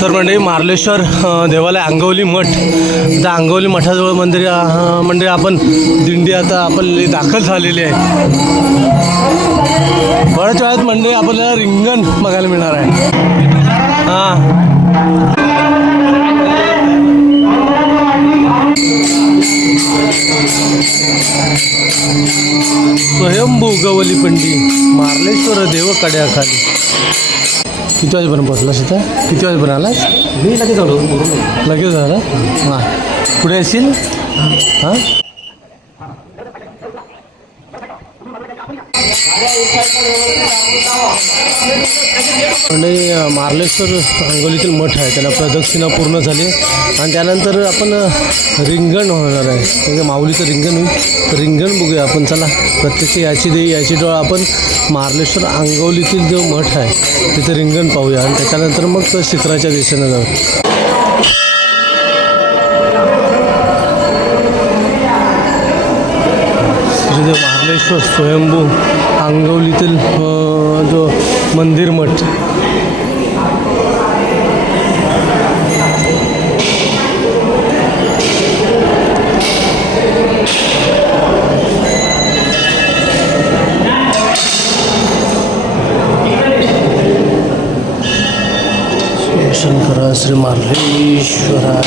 तर म्हणजे मार्लेश्वर देवालय अंगवली मठ. त्या अंगवली मठाजवळ मंदिर म्हणजे आपण दिंडी आता आपली दाखल झालेली आहे. बऱ्याच वेळात म्हणजे आपल्याला रिंगण बघायला मिळणार आहे. हां. स्वयंभू गवली पंडी मार्लेश्वर देव कड्याखाली किती वाजेपर्यंत पोहोचलास इथं? किती वाजेपर्यंत आलास? मी लगेच आलो. लगेच झालं हां. पुढे येशील? हां? म्हणजे मार्लेश्वर अंगोलीतील मठ आहे. त्याला प्रदक्षिणा पूर्ण झाली आणि त्यानंतर आपण रिंगण होणार आहे. म्हणजे माऊलीचं रिंगण होईल. तर रिंगण बघूया आपण. चला प्रत्यक्ष याची देवी याची डोळा आपण मार्लेश्वर अंगोलीतील जो मठ आहे तिथे रिंगण पाहूया. आणि त्याच्यानंतर मग शिखराच्या दिशेनं जाऊ. श्रीदेव महाबळेश्वर स्वयंभू. आंगवलीतील जो मंदिर मठ. शंकरा श्री मार्लेश्वरा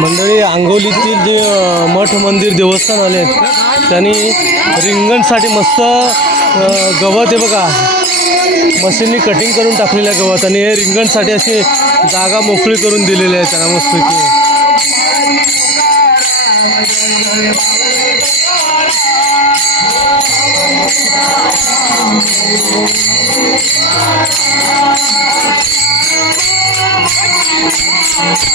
मंडळी आंगोलीतील जे मठ मंदिर देवस्थान आले आहेत त्यांनी रिंगणसाठी मस्त गवत आहे बघा. मशीननी कटिंग करून टाकलेलं आहे गवत आणि हे रिंगणसाठी अशी जागा मोकळी करून दिलेली आहे त्यांना मस्तपैकी. Yeah.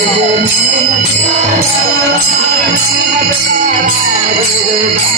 Thank you.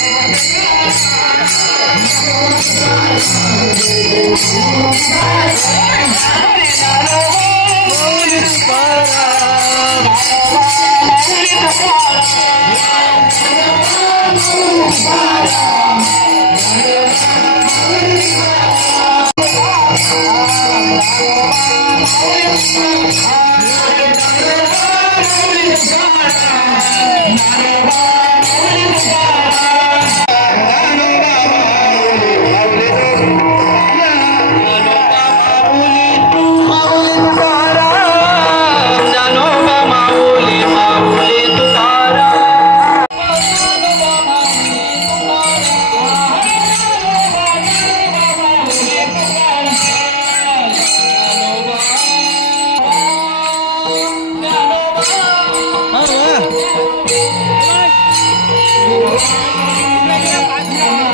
इकडे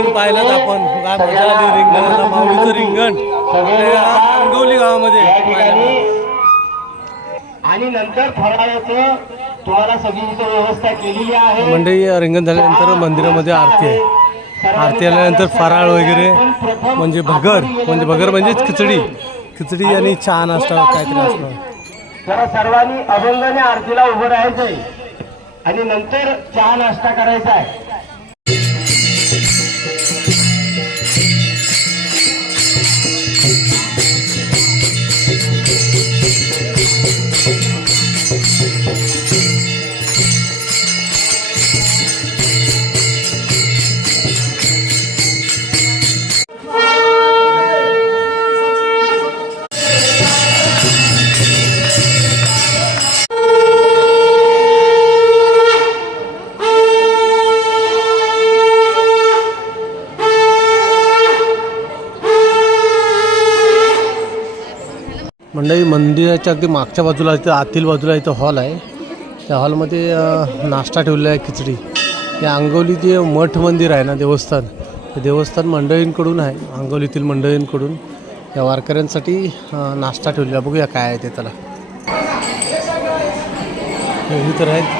रिंगण पाहिलं आपण. काय मजा आली रिंगणाला माऊलीचं रिंगण. अंगवली गावामध्ये. आणि नंतर फराळाचं तुम्हाला सगळी व्यवस्था केलेली आहे. मंडळी रिंगण झाल्यानंतर मंदिरामध्ये आरती आहे. आरती आल्यानंतर फराळ वगैरे म्हणजे भगर म्हणजे भगर म्हणजेच खिचडी. खिचडी आणि चहा नाश्ता काहीतरी असणार जरा सर्वांनी अभंगाने आरतीला उभं राहायचंय. आणि नंतर चहा नाश्ता करायचा आहे. मंदिराच्या अगदी मागच्या बाजूला इथं आतील बाजूला इथं हॉल आहे. त्या हॉलमध्ये नाश्ता ठेवलेला आहे खिचडी. या अंगोली जे मठ मंदिर आहे ना देवस्थान ते देवस्थान मंडळींकडून आहे अंगोलीतील मंडळींकडून. या वारकऱ्यांसाठी नाश्ता ठेवलेला आहे. बघूया काय आहे ते त्याला. हे तर आहेत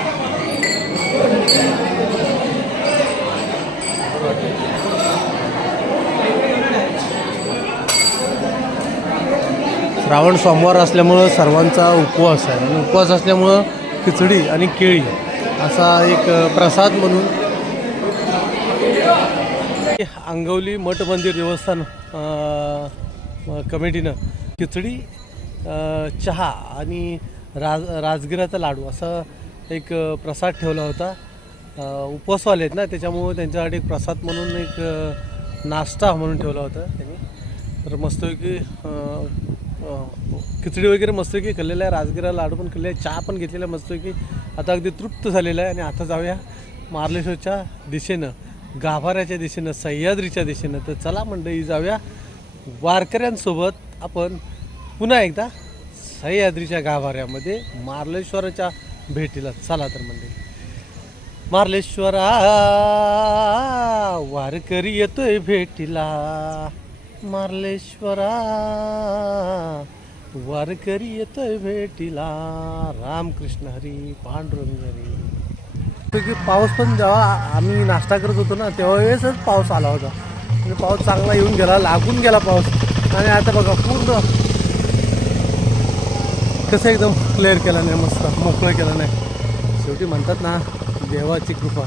श्रावण सोमवार असल्यामुळं सर्वांचा उपवास आहे. आणि उपवास असल्यामुळं खिचडी आणि केळी असा एक प्रसाद म्हणून अंगवली मठ मंदिर देवस्थान कमिटीनं खिचडी चहा आणि राज राजगिराचा लाडू असा एक प्रसाद ठेवला होता. उपवासवाले आहेत ना त्याच्यामुळं त्यांच्यासाठी एक प्रसाद म्हणून एक नाश्ता म्हणून ठेवला होता त्यांनी. तर मस्तपैकी खिचडी वगैरे मस्तपैकी खाल्लेलं आहे. राजगिरा लाडू पण खाल्ले आहे. चहा पण घेतलेला आहे मस्तपैकी आता अगदी तृप्त झालेला आहे आणि आता जाऊया मार्लेश्वरच्या दिशेनं गाभाऱ्याच्या दिशेनं सह्याद्रीच्या दिशेनं. तर चला मंडळी जाऊया वारकऱ्यांसोबत आपण पुन्हा एकदा सह्याद्रीच्या गाभाऱ्यामध्ये मार्लेश्वराच्या भेटीला. चला तर मंडळी. मार्लेश्वरा वारकरी येतोय भेटीला. मार्लेश्वरा वारकरी येतोय भेटीला. रामकृष्ण हरी पांडुरंग हरी की पाऊस पण जेव्हा आम्ही नाश्ता करत होतो ना त्यावेळेसच पाऊस आला होता. म्हणजे पाऊस चांगला येऊन गेला लागून गेला पाऊस. आणि आता बघा पूर्ण कसं एकदम क्लिअर केला नाही मस्त मोकळं केलं नाही. शेवटी म्हणतात ना देवाची कृपा.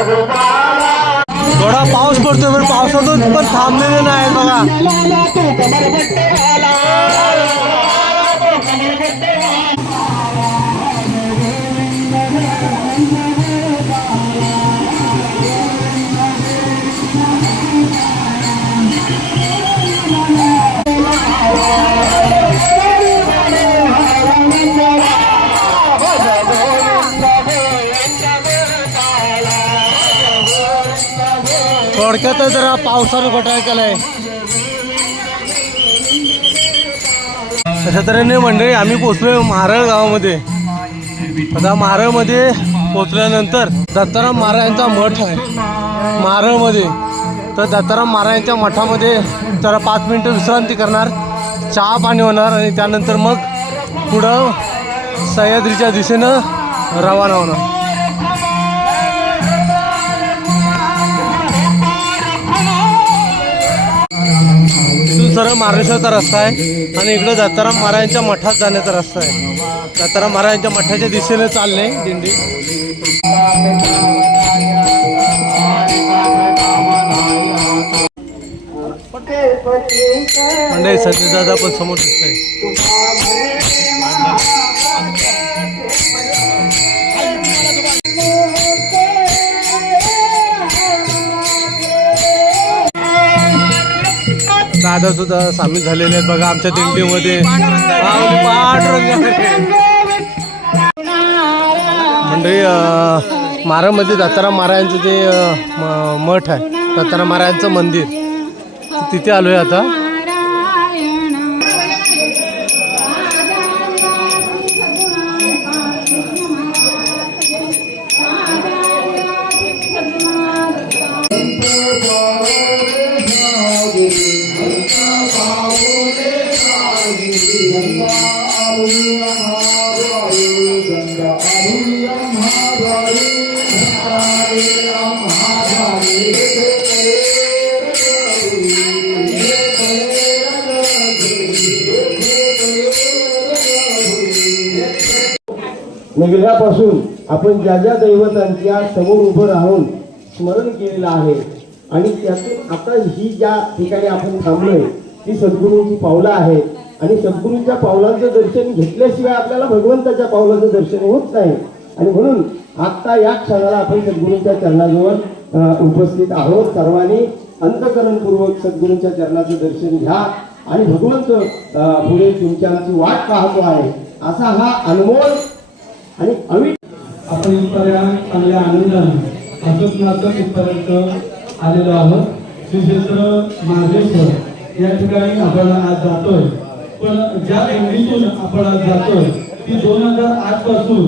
थोडा पाऊस पडतोय पण पावसातून पण थांबलेले नाही बघा Thank you. थोडक्यात जरा पावसानं घोटाळा केलाय. अशा तऱ्हेने मंडळी आम्ही पोचलोय मारळ गावामध्ये. आता मारळमध्ये पोचल्यानंतर दत्ताराम महाराजांचा मठ आहे. मारळमध्ये. तर दत्ताराम महाराजांच्या मठामध्ये जरा पाच मिनटं विश्रांती करणार चहा पाणी होणार आणि त्यानंतर मग पुढं सह्याद्रीच्या दिशेनं रवाना होणार. इथून सरळ महाराष्ट्राचा रस्ता आहे. आणि इकडं दत्ताराम महाराजांच्या मठात जाण्याचा रस्ता आहे. दत्ताराम महाराजांच्या मठाच्या दिशेने चालले दिंडी. मंडळी संजय दादा पण समोर दिसत आहे दादा सुद्धा सामील झालेले आहेत बघा आमच्या दिंडीमध्ये. म्हणजे मंडळी मारामध्ये दत्ताराम महाराजांचं जे म- मठ आहे दत्ताराम महाराजांचं मंदिर तिथे आलोय आता. आपण ज्या ज्या दैवतांच्या समोर उभं राहून स्मरण केलेलं आहे आणि त्यातून आता ही ज्या ठिकाणी आपण थांबलोय ती सद्गुरूंची पावलं आहे आणि सद्गुरूंच्या पावलांचं दर्शन घेतल्याशिवाय आपल्याला भगवंताच्या पावलाचं दर्शन होत नाही. आणि म्हणून आता या क्षणाला आपण सद्गुरूंच्या चरणाजवळ उपस्थित आहोत. सर्वांनी अंतकरणपूर्वक सद्गुरूंच्या चरणाचं दर्शन घ्या. आणि भगवंत पुढे तुमच्या वाट पाहतो आहे. असा हा अनमोल आणि अमित आपण इथपर्यंत चांगल्या आनंदाने हसत नाचत इथपर्यंत आलेलो आहोत. श्री क्षेत्र महादेश्वर या ठिकाणी आपण आज जातोय. पण ज्या दिंडीतून आपण आज जातोय ती दोन हजार आठपासून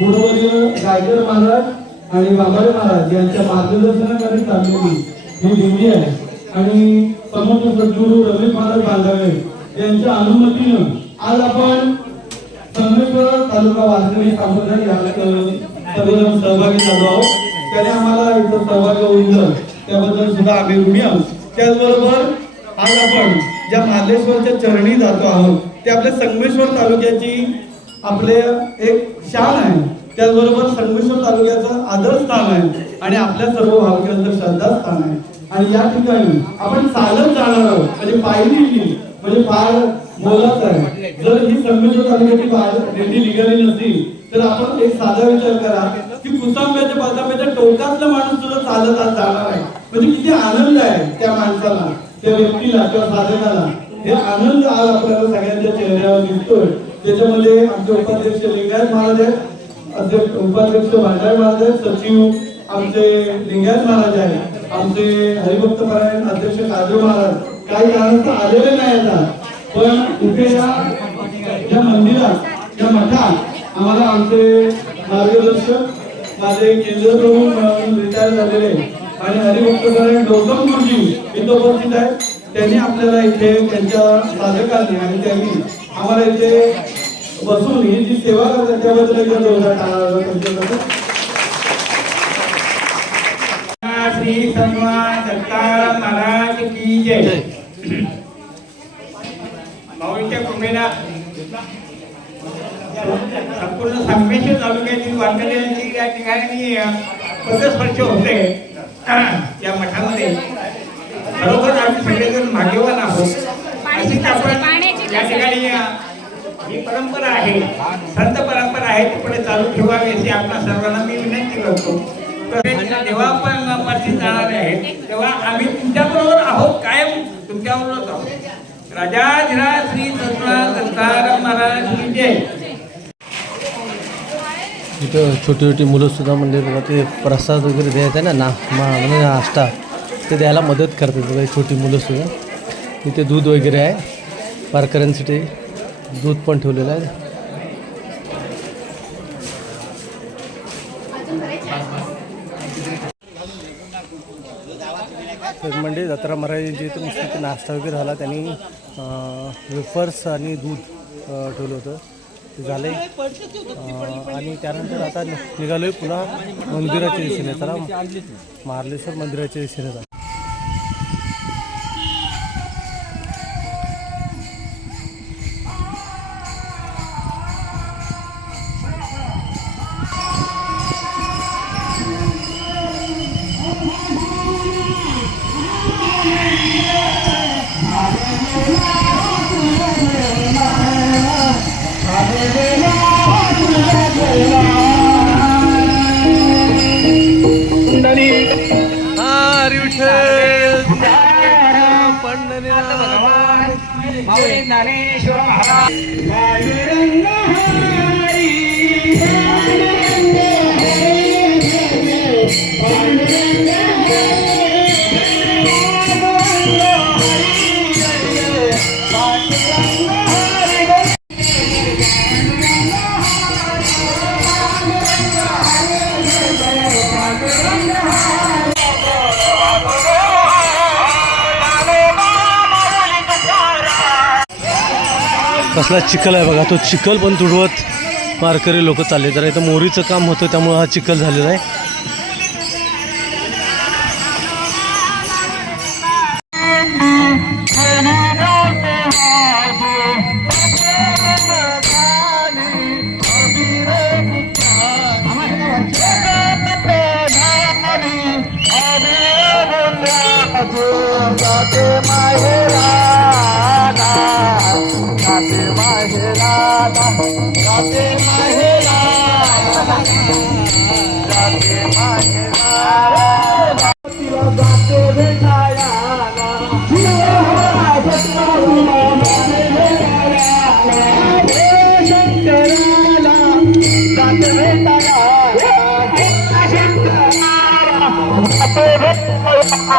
गुरुवर्य गायकर महाराज आणि बाबारे महाराज यांच्या मार्गदर्शनाखाली चाललेली ही दिंडी आहे. आणि समोर गुरु रवी महाराज बांधावे यांच्या अनुमतीनं आज आपण संगमेश्वर तालुका वारकरी संप्रदाय यात सर्वजण सहभागी झालो आहोत. त्याने आम्हाला इथं सहभागी होऊन दिलं. त्याबद्दल सुद्धा आम्ही ऋणी आहोत. त्याचबरोबर आज आपण ज्या मार्लेश्वरच्या चरणी जातो आहोत ते आपल्या संगमेश्वर तालुक्याची आपले एक शान आहे. त्याचबरोबर संगमेश्वर तालुक्याचं आदर स्थान आहे आणि आपल्या सर्व भाविकांचं श्रद्धास्थान आहे. आणि या ठिकाणी आपण चालत जाणार आहोत. म्हणजे पायरी म्हणजे फार मोलाच आहे. जर ही संगमेश्वर तालुक्याची बा- निघाली नसती तर आपण एक साधा विचार करा की कुसांब्याच्या पातांब्याच्या टोकातला माणूस सुद्धा चालत आज जाणार आहे. म्हणजे किती आनंद आहे त्या माणसाला त्या व्यक्तीला किंवा साधनाला हे आनंद आज आपल्याला सगळ्यांच्या चेहऱ्यावर दिसतोय. त्याच्यामध्ये आमचे उपाध्यक्ष लिंगायत महाराज आहेत उपाध्यक्ष भांडार महाराज आहेत सचिव आमचे लिंगायत महाराज आहेत आमचे हरिभक्त महाराज अध्यक्ष काजू महाराज. काही कारणास्तव आलेले नाही आता. पण इथे या या मंदिरात या मठात आम्हाला आमचे मार्गदर्शक माझे केंद्र प्रमुख म्हणून रिटायर झालेले आणि हरिभक्त परायण गौतम गुरुजी इथं उपस्थित आहेत. त्यांनी आपल्याला इथे त्यांच्या साधकांनी आणि त्यांनी आम्हाला इथे बसून ही जी सेवा करतात त्याबद्दल एकदा जोरदार. श्री सन्मान दत्ताराम महाराज की जय. माऊलीच्या कृपेला संपूर्ण संगमेश्वर तालुक्यातील वारकऱ्यांची या ठिकाणी पदस्पर्श होते. या मठामध्ये. खरोखर आम्ही सगळेजण भाग्यवान आहोत. अशीच आपण या ठिकाणी ही परंपरा आहे संत परंपरा आहे ती पुढे चालू ठेवावी अशी आपल्या सर्वांना मी विनंती करतो. जेव्हा आपण जाणार आहे तेव्हा आम्ही तुमच्याबरोबर आहोत कायम तुमच्याबरोबरच आहोत. राजाधिराज श्री महाराज की जय. इथं छोटी छोटी मुलंसुद्धा म्हणजे बघा ते प्रसाद वगैरे द्यायचा आहे ना ना म्हणजे नाश्ता ते द्यायला मदत करतात बघा छोटी मुलंसुद्धा इथे दूध वगैरे आहे वारकऱ्यांसाठी दूध पण ठेवलेलं आहे. जत्रा महाराजांची इथं मस्त नाश्ता वगैरे झाला त्यांनी वेफर्स आणि दूध ठेवलं होतं. ते झाले. आणि त्यानंतर आता निघालोय पुन्हा मंदिराच्या दिशेने. त्याला मार्लेश्वर मंदिराच्या दिशेने चिखल आहे बघा. तो चिखल पण तुडवत वारकरी लोक चालले. तर इथं मोरीचं काम होतं त्यामुळं हा चिखल झालेला आहे.